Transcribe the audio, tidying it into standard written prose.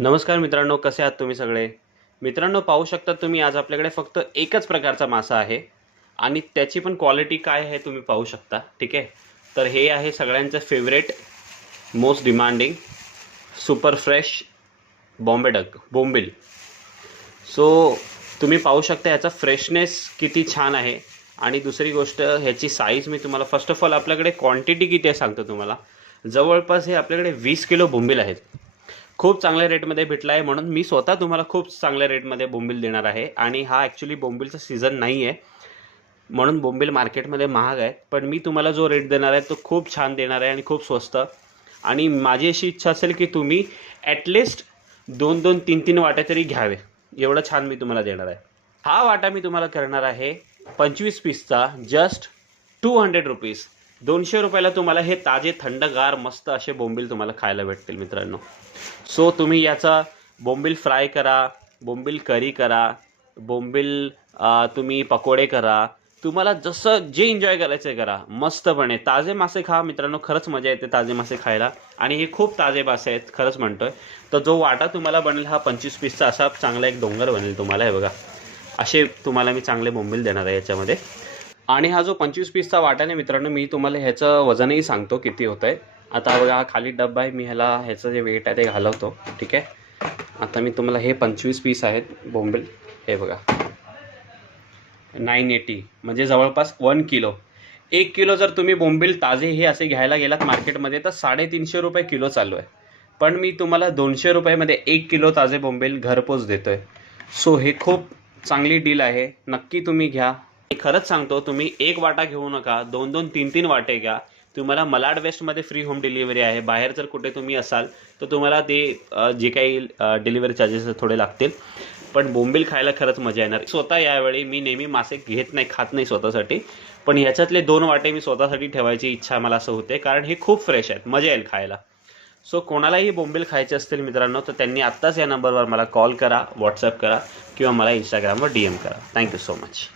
नमस्कार मित्रांनो, कसे आहात तुम्ही सगळे? मित्रांनो, पाहू शकता तुम्ही आज आपल्याकडे फक्त एकच प्रकारचा मासा आहे आणि त्याची पण क्वालिटी काय आहे तुम्ही पाहू शकता. ठीक आहे, तर हे आहे सगळ्यांचं favourite, most demanding, super fresh Bombay duck बोंबील. सो तुम्ही पाहू शकता ह्याचा फ्रेशनेस किती छान आहे. आणि दुसरी गोष्ट, ह्याची साईज मी तुम्हाला फर्स्ट ऑफ ऑल आपल्याकडे क्वांटिटी किती आहे सांगतो तुम्हाला. जवळपास हे आपल्याकडे 20 किलो बोंबील आहेत. खूप चांगल्या रेटमध्ये भेटला आहे, म्हणून मी स्वतः तुम्हाला खूप चांगल्या रेटमध्ये बोंबील देणार आहे. आणि हा ॲक्च्युली बोंबीलचा सीझन नाही आहे, म्हणून बोंबील मार्केटमध्ये महाग आहे. पण मी तुम्हाला जो रेट देणार आहे तो खूप छान देणार आहे आणि खूप स्वस्त. आणि माझी अशी इच्छा असेल की तुम्ही ॲटलिस्ट 2-2, 3-3 वाटे तरी घ्यावे, एवढं छान मी तुम्हाला देणार आहे. हा वाटा मी तुम्हाला करणार आहे 25 पीसचा, जस्ट 200 रुपीज. 200 रुपयाला तुम्हाला हे ताजे थंडगार मस्त असे बोंबील तुम्हाला खायला भेटतील मित्रांनो. सो तुम्ही याचा बोंबील फ्राय करा, बोंबील करी करा, बोंबील तुम्ही पकोडे करा, तुम्हाला जसं जे एन्जॉय करायचं करा. मस्तपणे ताजे मासे खा मित्रांनो, खरंच मजा येते ताजे मासे खायला. आणि हे खूप ताजे मासे आहेत, खरंच म्हणतोय. तर जो वाटा तुम्हाला बनेल हा 25 पीसचा असा चांगला एक डोंगर बनेल तुम्हाला. हे बघा, असे तुम्हाला मी चांगले बोंबील देणार आहे याच्यामध्ये. आणि हा जो 25 पीसचा वाटा आहे मित्रांनो, मी तुम्हाला ह्याचं वजनही सांगतो किती होतं आहे. आता बघा, हा खाली डब्बा आहे, मी ह्याचं जे वेट आहे ते घालवतो. ठीक आहे, आता मी तुम्हाला हे 25 पीस आहेत बोंबील, हे बघा 980, म्हणजे जवळपास 1 किलो. 1 किलो जर तुम्ही बोंबील ताजे हे असे घ्यायला गेलात मार्केटमध्ये तर 350 रुपये किलो चालू आहे. पण मी तुम्हाला 200 रुपयामध्ये 1 किलो ताजे बोंबील घरपोच देतो आहे. सो हे खूप चांगली डील आहे, नक्की तुम्ही घ्या. मी खरंच सांगतो, तुम्ही एक वाटा घेऊ नका, 2-2, 3-3 वाटे घ्या. तुम्हाला मलाड वेस्टमध्ये फ्री होम डिलिव्हरी आहे. बाहेर जर कुठे तुम्ही असाल तर तुम्हाला ते जे काही डिलिव्हरी चार्जेस थोडे लागतील. पण बोंबील खायला खरंच मजा येणार. स्वतः यावेळी मी नेहमी मासे घेत नाही, खात नाही स्वतःसाठी, पण ह्याच्यातले 2 वाटे मी स्वतःसाठी ठेवायची इच्छा मला असं होते, कारण हे खूप फ्रेश आहेत, मजा येईल खायला. सो कोणालाही बोंबील खायचे असतील मित्रांनो तर त्यांनी आत्ताच या नंबरवर मला कॉल करा, व्हॉट्सअप करा किंवा मला इंस्टाग्रामवर DM करा. Thank you so much.